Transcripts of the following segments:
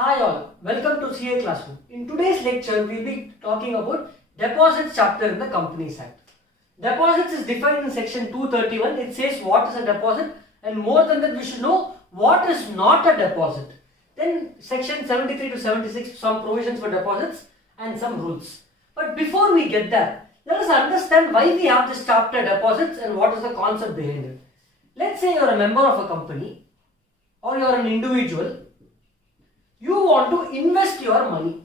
Hi all, welcome to CA Classroom. In today's lecture, we will be talking about deposits chapter in the Companies Act. Deposits is defined in section 231. It says what is a deposit, and more than that we should know what is not a deposit. Then section 73 to 76, some provisions for deposits and some rules. But before we get there, let us understand why we have this chapter deposits and what is the concept behind it. Let's say you are a member of a company or you are an individual. You want to invest your money.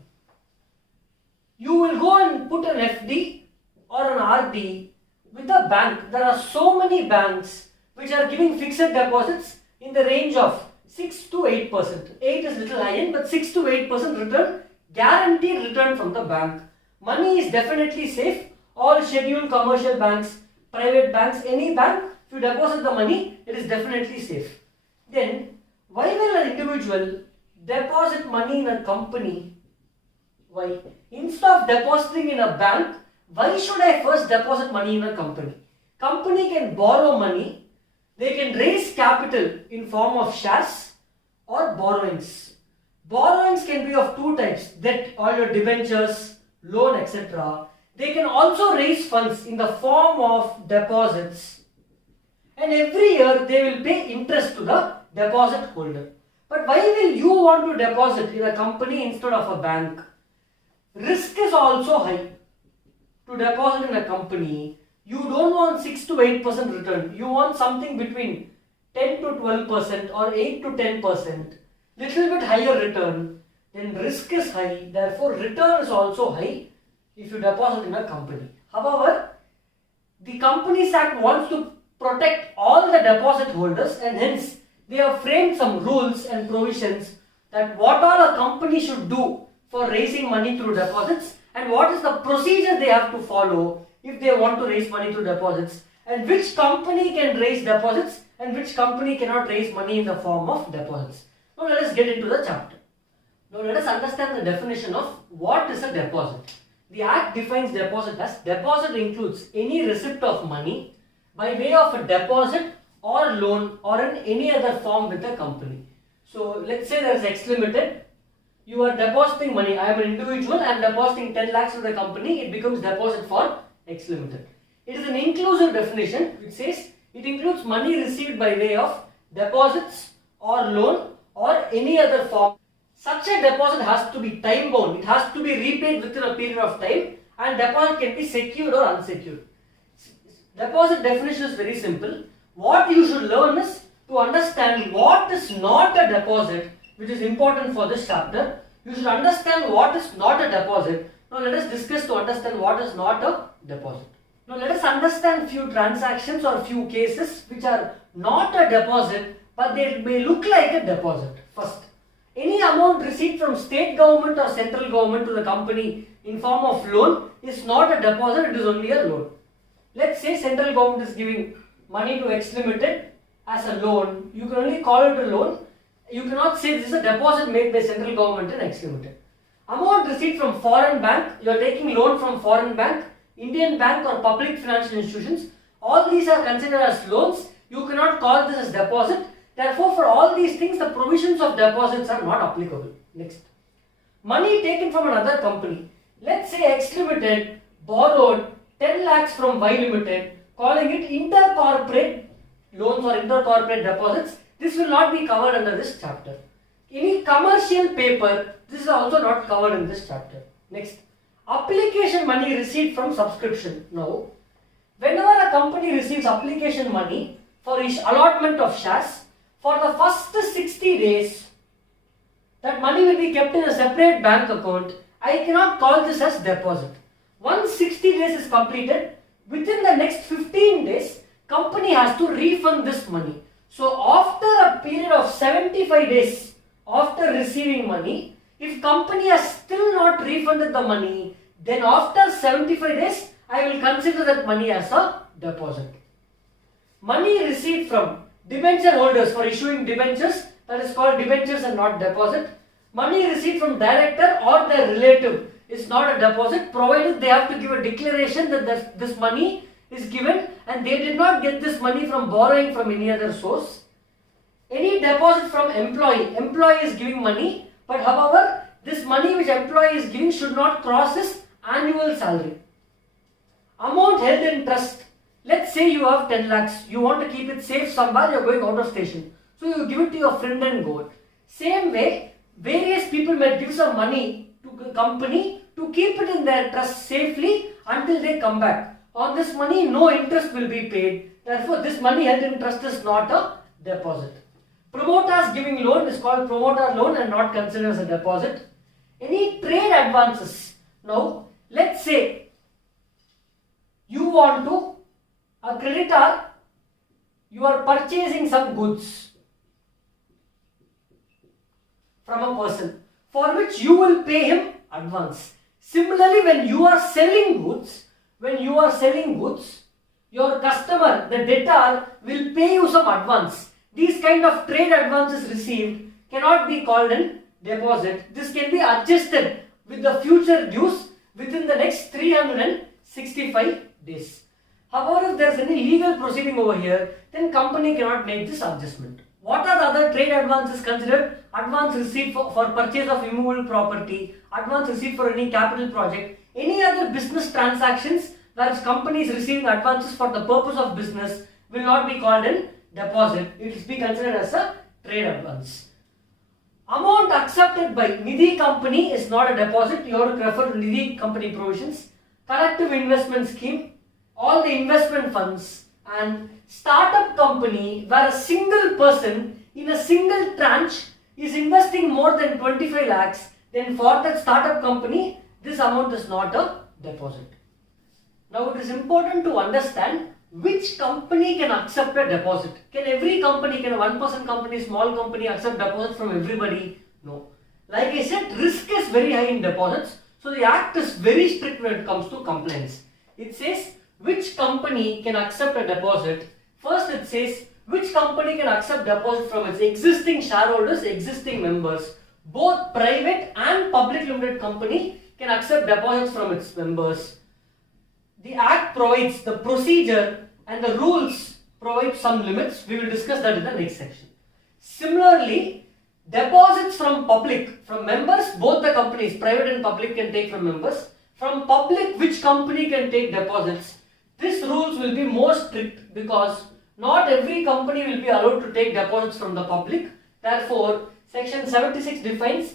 You will go and put an FD or an RD with a bank. There are so many banks which are giving fixed deposits in the range of 6 to 8%. 8 is little high end, but 6 to 8% return, guaranteed return from the bank. Money is definitely safe. All scheduled commercial banks, private banks, any bank, if you deposit the money, it is definitely safe. Then, why will an individual deposit money in a company? Why? Instead of depositing in a bank, why should I first deposit money in a company? Company can borrow money, they can raise capital in form of shares or borrowings. Borrowings can be of two types, debt, all your debentures, loan, etc. They can also raise funds in the form of deposits, and every year they will pay interest to the deposit holder. But why will you want to deposit in a company instead of a bank? Risk is also high. To deposit in a company, you don't want 6 to 8% return. You want something between 10 to 12% or 8 to 10%. Little bit higher return. Then risk is high. Therefore, return is also high if you deposit in a company. However, the Companies Act wants to protect all the deposit holders, and hence they have framed some rules and provisions that what all a company should do for raising money through deposits, and what is the procedure they have to follow if they want to raise money through deposits, and which company can raise deposits and which company cannot raise money in the form of deposits. Now let us get into the chapter. Now let us understand the definition of what is a deposit. The Act defines deposit as deposit includes any receipt of money by way of a deposit or loan or in any other form with the company. So let's say there is X Limited. You are depositing money. I am an individual. I am depositing 10 lakhs to the company. It becomes deposit for X Limited. It is an inclusive definition which says it includes money received by way of deposits or loan or any other form. Such a deposit has to be time bound. It has to be repaid within a period of time, and deposit can be secured or unsecured. Deposit definition is very simple. What you should learn is to understand what is not a deposit, which is important for this chapter. You should understand what is not a deposit. Now let us discuss to understand what is not a deposit. Now let us understand few transactions or few cases which are not a deposit, but they may look like a deposit. First, any amount received from state government or central government to the company in form of loan is not a deposit, it is only a loan. Let's say central government is giving money to X Limited as a loan. You can only call it a loan. You cannot say this is a deposit made by central government in X Limited. Amount received from foreign bank, you are taking loan from foreign bank, Indian bank or public financial institutions. All these are considered as loans. You cannot call this as deposit. Therefore, for all these things, the provisions of deposits are not applicable. Next, money taken from another company. Let's say X Limited borrowed 10 lakhs from Y Limited, calling it intercorporate loans or intercorporate deposits. This will not be covered under this chapter. Any commercial paper, this is also not covered in this chapter. Next, application money received from subscription. Now, whenever a company receives application money for allotment of shares, for the first 60 days, that money will be kept in a separate bank account. I cannot call this as deposit. Once 60 days is completed, within the next 15 days, company has to refund this money. So after a period of 75 days after receiving money, if company has still not refunded the money, then after 75 days, I will consider that money as a deposit. Money received from debenture holders for issuing debentures, that is called debentures and not deposit. Money received from director or their relative is not a deposit, provided they have to give a declaration that this money is given and they did not get this money from borrowing from any other source. Any deposit from employee is giving money, But however, this money which employee is giving should not cross his annual salary. Amount held in trust. Let's say you have 10 lakhs. You want to keep it safe somewhere, you are going out of station. So you give it to your friend and go. Same way, various people might give some money to a company to keep it in their trust safely until they come back. On this money, no interest will be paid. Therefore, this money held in trust is not a deposit. Promoters giving loan is called promoter loan and not considered as a deposit. Any trade advances. Now, let's say you want to, a creditor, you are purchasing some goods from a person for which you will pay him advance. Similarly, when you are selling goods, your customer, the debtor, will pay you some advance. These kind of trade advances received cannot be called in deposit. This can be adjusted with the future dues within the next 365 days. However, if there is any legal proceeding over here, then company cannot make this adjustment. What are the other trade advances considered? Advance received for purchase of immovable property, advance received for any capital project, any other business transactions where company is receiving advances for the purpose of business will not be called in deposit. It will be considered as a trade advance. Amount accepted by Nidhi company is not a deposit. You have to refer to Nidhi company provisions. Collective investment scheme, all the investment funds, and startup company where a single person in a single tranche is investing more than 25 lakhs, then for that startup company, this amount is not a deposit. Now it is important to understand which company can accept a deposit. Can every company, can a 1% company, small company accept deposit from everybody? No. Like I said, risk is very high in deposits. So the act is very strict when it comes to compliance. It says which company can accept a deposit. First it says which company can accept deposit from its existing shareholders, existing members. Both private and public limited company can accept deposits from its members. The Act provides the procedure and the rules provide some limits. We will discuss that in the next section. Similarly, deposits from public, from members, both the companies, private and public, can take from members. From public, which company can take deposits? These rules will be more strict because not every company will be allowed to take deposits from the public. Therefore, section 76 defines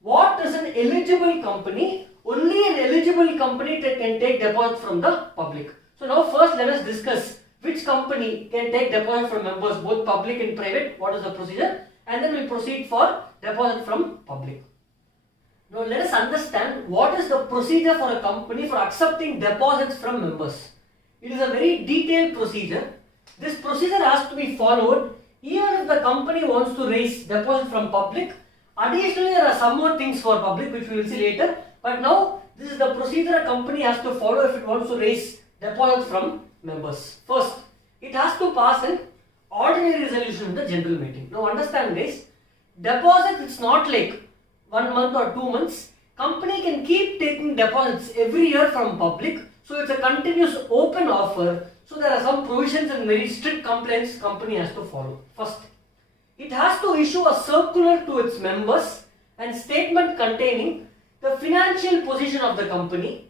what is an eligible company. Only an eligible company can take deposits from the public. So now first let us discuss which company can take deposit from members, both public and private, what is the procedure, and then we will proceed for deposit from public. Now let us understand what is the procedure for a company for accepting deposits from members. It is a very detailed procedure. This procedure has to be followed even if the company wants to raise deposit from public. Additionally, there are some more things for public which we will see later. But now, this is the procedure a company has to follow if it wants to raise deposits from members. First, it has to pass an ordinary resolution in the general meeting. Now understand guys, deposit it's not like 1 month or 2 months. Company can keep taking deposits every year from public. So it's a continuous open offer. So there are some provisions and very strict compliance company has to follow. First, it has to issue a circular to its members and statement containing the financial position of the company,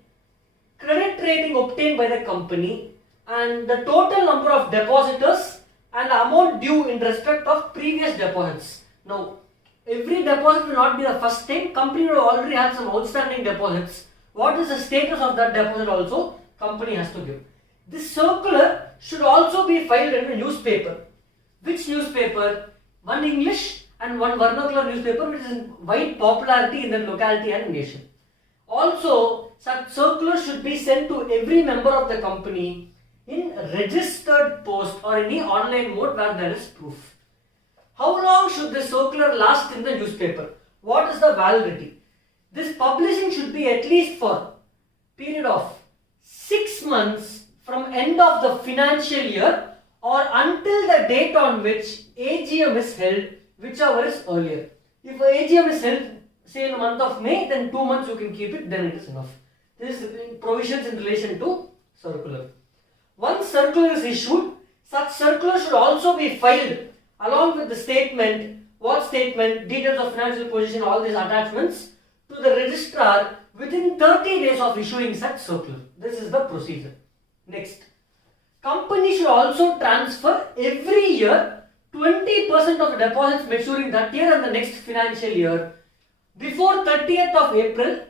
credit rating obtained by the company, and the total number of depositors and the amount due in respect of previous deposits. Now, every deposit will not be the first time. Company will already have some outstanding deposits. What is the status of that deposit also? Company has to give. This circular should also be filed in a newspaper. Which newspaper? One English and one vernacular newspaper which is in wide popularity in the locality and nation. Also, such circulars should be sent to every member of the company in registered post or any online mode where there is proof. How long should the circular last in the newspaper? What is the validity? This publishing should be at least for period of 6 months from end of the financial year or until the date on which AGM is held, whichever is earlier. If AGM is held say in the month of May, then 2 months you can keep it, then it is enough. This is provisions in relation to circular. Once circular is issued, such circular should also be filed along with the statement what statement, details of financial position, all these attachments to the registrar within 30 days of issuing such circular. This is the procedure. Next, company should also transfer every year 20% of the deposits maturing that year and the next financial year before 30th of April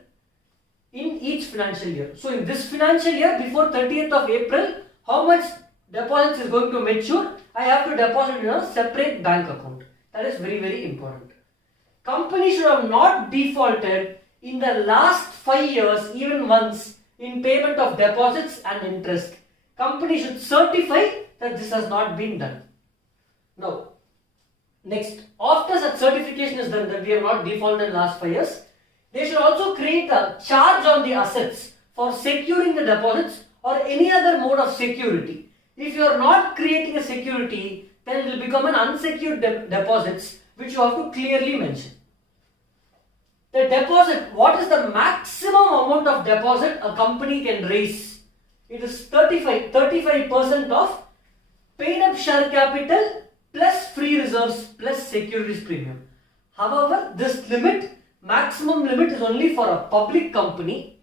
in each financial year. So in this financial year, before 30th of April, how much deposits is going to mature? I have to deposit in a separate bank account. That is very, very important. Company should have not defaulted in the last 5 years even once in payment of deposits and interest. Company should certify that this has not been done. Now, next, after such certification is done that we have not defaulted in the last 5 years, they should also create a charge on the assets for securing the deposits or any other mode of security. If you are not creating a security, then it will become an unsecured deposits, which you have to clearly mention. The deposit, what is the maximum amount of deposit a company can raise? It is 35% of paid up share capital plus free reserves plus securities premium. However, this maximum limit is only for a public company.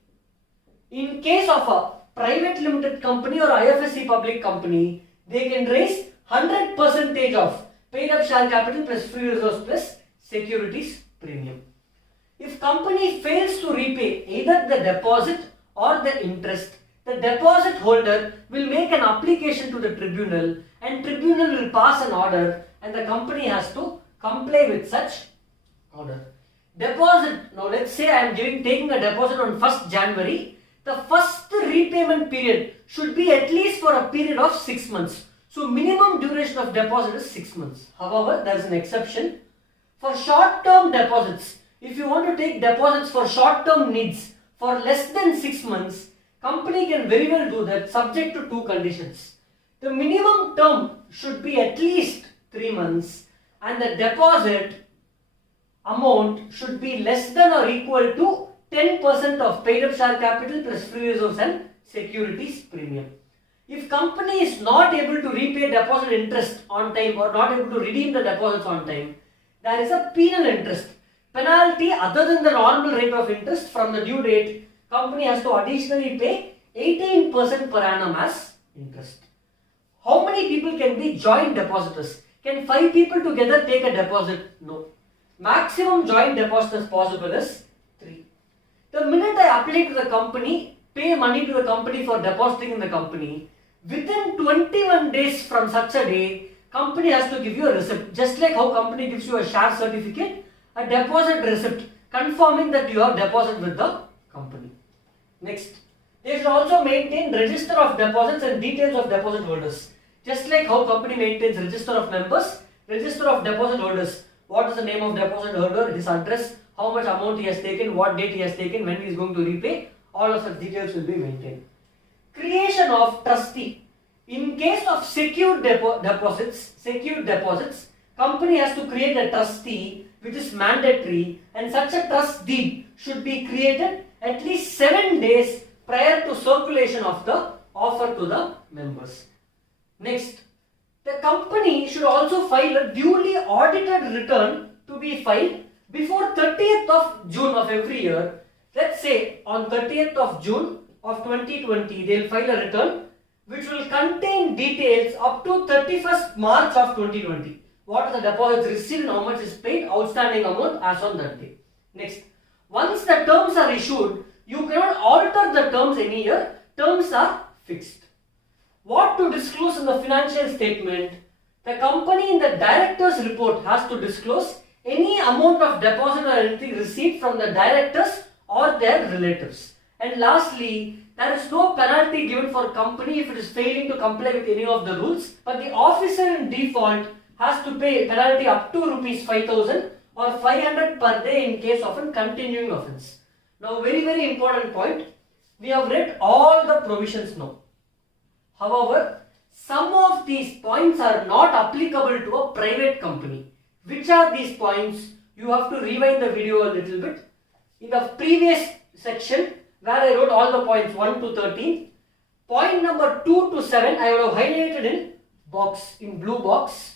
In case of a private limited company or IFSC public company, they can raise 100% of paid up share capital plus free reserves plus securities premium. If company fails to repay either the deposit or the interest, the deposit holder will make an application to the tribunal and tribunal will pass an order and the company has to comply with such order. Deposit, now let's say I am taking a deposit on 1st January, the first repayment period should be at least for a period of 6 months. So minimum duration of deposit is 6 months. However, there is an exception. For short-term deposits, if you want to take deposits for short-term needs for less than 6 months, company can very well do that subject to 2 conditions. The minimum term should be at least 3 months and the deposit amount should be less than or equal to 10% of paid up share capital plus free reserves and securities premium. If company is not able to repay deposit interest on time or not able to redeem the deposits on time, there is a penal interest. Penalty other than the normal rate of interest from the due date, company has to additionally pay 18% per annum as interest. How many people can be joint depositors? Can 5 people together take a deposit? No. Maximum joint depositors possible is 3. The minute I apply to the company, pay money to the company for depositing in the company, within 21 days from such a day, company has to give you a receipt. Just like how company gives you a share certificate, a deposit receipt confirming that you have deposit with the company. Next, they should also maintain register of deposits and details of deposit holders. Just like how company maintains register of members, register of deposit holders. What is the name of deposit holder, his address, how much amount he has taken, what date he has taken, when he is going to repay, all of such details will be maintained. Creation of trustee. In case of secured deposits, company has to create a trustee which is mandatory and such a trust deed should be created at least 7 days prior to circulation of the offer to the members. Next, the company should also file a duly audited return to be filed before 30th of June of every year. Let's say on 30th of June of 2020, they will file a return which will contain details up to 31st March of 2020. What are the deposits received and how much is paid, outstanding amount as on that day. Next, once the terms are issued, you cannot alter the terms any year. Terms are fixed. What to disclose in the financial statement? The company in the director's report has to disclose any amount of deposit or anything received from the directors or their relatives. And lastly, there is no penalty given for company if it is failing to comply with any of the rules, but the officer in default has to pay penalty up to rupees 5,000 or 500 per day in case of a continuing offence. Now, very important point. We have read all the provisions now. However, some of these points are not applicable to a private company. Which are these points? You have to rewind the video a little bit. In the previous section where I wrote all the points 1 to 13, point number 2 to 7 I would have highlighted in blue box.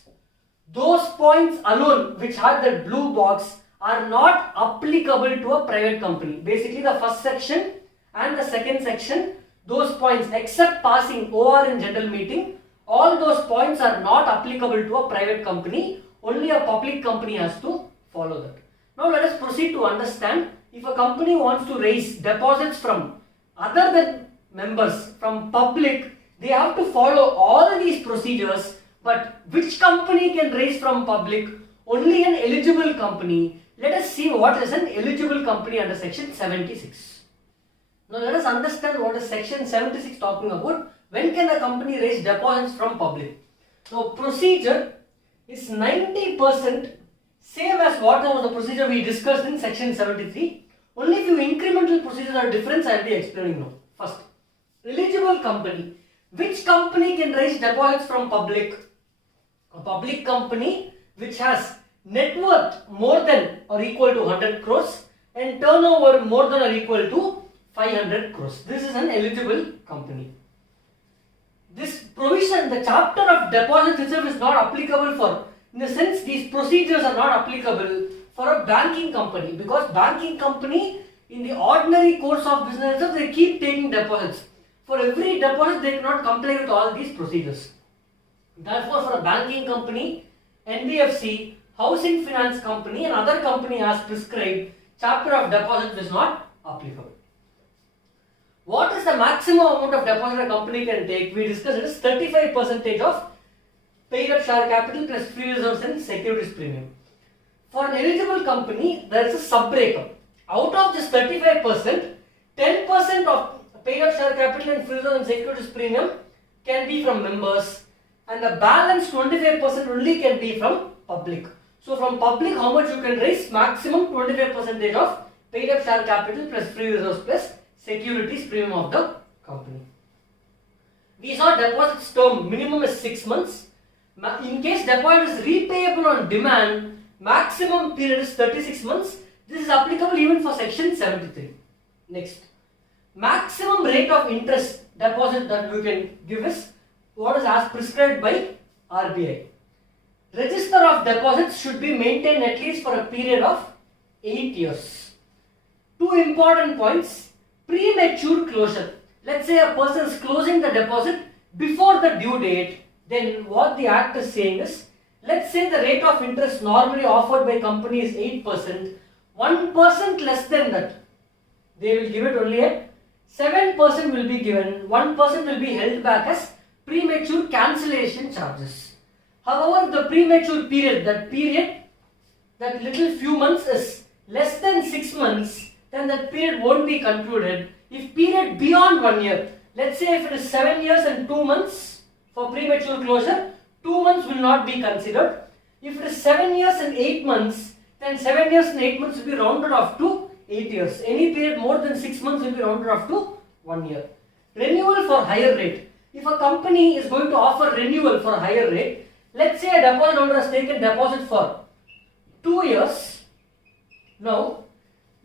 those points alone which had that blue box are not applicable to a private company. Basically the first section and the second section, those points except passing OR in general meeting, all those points are not applicable to a private company. Only a public company has to follow that. Now let us proceed to understand, if a company wants to raise deposits from other than members, from public, they have to follow all these procedures. But which company can raise from public? Only an eligible company. Let us see what is an eligible company under section 76. Now let us understand what is section 76 talking about. When can a company raise deposits from public? Now procedure is 90% same as what was the procedure we discussed in section 73. Only few incremental procedures are different, I will be explaining now. First, eligible company. Which company can raise deposits from public? A public company which has net worth more than or equal to 100 crores and turnover more than or equal to 500 crores. This is an eligible company. This provision, the chapter of deposits itself is not applicable for, in the sense these procedures are not applicable for a banking company, because banking company in the ordinary course of business they keep taking deposits. For every deposit they cannot comply with all these procedures. Therefore for a banking company, NBFC, housing finance company and other company as prescribed, chapter of deposits is not applicable. What is the maximum amount of deposit a company can take? We discussed it is 35% of paid up share capital plus free reserves and securities premium. For an eligible company, there is a sub breakup. Out of this 35%, 10% of paid up share capital and free reserves and securities premium can be from members, and the balance 25% only can be from public. So from public, how much you can raise? Maximum 25% of paid up share capital plus free reserves plus securities premium of the company. We saw deposits term minimum is 6 months. In case deposit is repayable on demand, maximum period is 36 months. This is applicable even for section 73. Next, maximum rate of interest deposit that we can give is what is as prescribed by RBI. Register of deposits should be maintained at least for a period of 8 years. Two important points. Premature closure. Let's say a person is closing the deposit before the due date, then what the act is saying is, let's say the rate of interest normally offered by company is 8%, 1% less than that, they will give it only at 7% will be given, 1% will be held back as premature cancellation charges. However, the premature period, that little few months is less than 6 months, then that period won't be concluded. If period beyond 1 year, let's say if it is 7 years and 2 months for premature closure, 2 months will not be considered. If it is 7 years and 8 months, then 7 years and 8 months will be rounded off to 8 years. Any period more than 6 months will be rounded off to 1 year. Renewal for higher rate. If a company is going to offer renewal for a higher rate, let's say a deposit holder has taken deposit for 2 years. Now,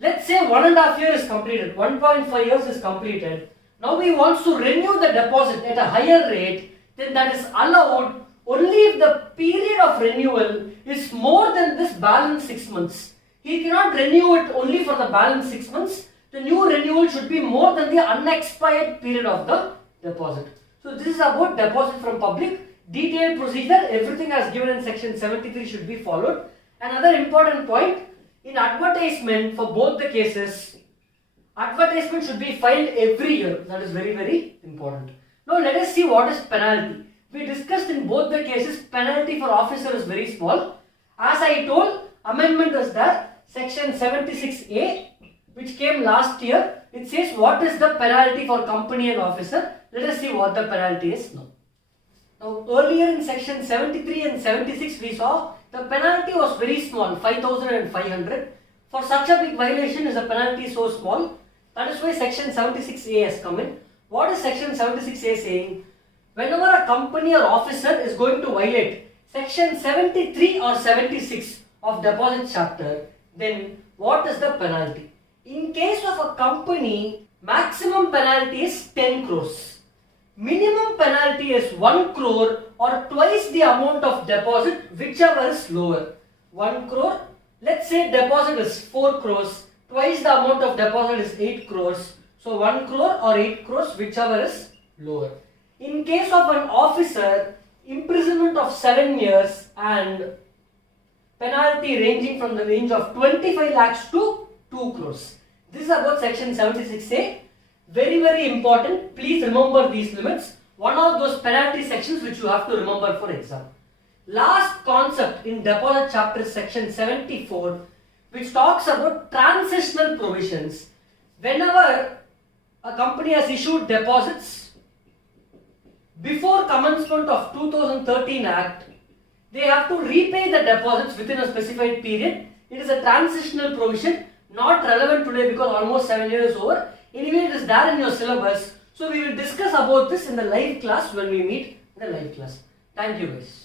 let's say 1.5 years is completed, 1.5 years is completed. Now he wants to renew the deposit at a higher rate, then that is allowed only if the period of renewal is more than this balance 6 months. He cannot renew it only for the balance 6 months. The new renewal should be more than the unexpired period of the deposit. So this is about deposit from public. Detailed procedure, everything as given in section 73 should be followed. Another important point, in advertisement for both the cases, advertisement should be filed every year. That is very, very important. Now let us see what is penalty. We discussed in both the cases, penalty for officer is very small. As I told, amendment is there. Section 76A, which came last year, it says what is the penalty for company and officer. Let us see what the penalty is now. Now earlier in section 73 and 76 we saw the penalty was very small, 5,500. For such a big violation is the penalty so small. That is why section 76A has come in. What is section 76A saying? Whenever a company or officer is going to violate section 73 or 76 of deposit chapter, then what is the penalty? In case of a company, maximum penalty is 10 crores. Minimum penalty is 1 crore or twice the amount of deposit whichever is lower. 1 crore, let's say deposit is 4 crores, twice the amount of deposit is 8 crores. So 1 crore or 8 crores, whichever is lower. In case of an officer, imprisonment of 7 years and penalty ranging from the range of 25 lakhs to 2 crores. This is about section 76A. Very important. Please remember these limits. One of those penalty sections which you have to remember for exam. Last concept in deposit chapter section 74, which talks about transitional provisions. Whenever a company has issued deposits before commencement of 2013 Act, they have to repay the deposits within a specified period. It is a transitional provision, not relevant today because almost 7 years over. Anyway, it is there in your syllabus. So we will discuss about this in the live class when we meet in the live class. Thank you guys.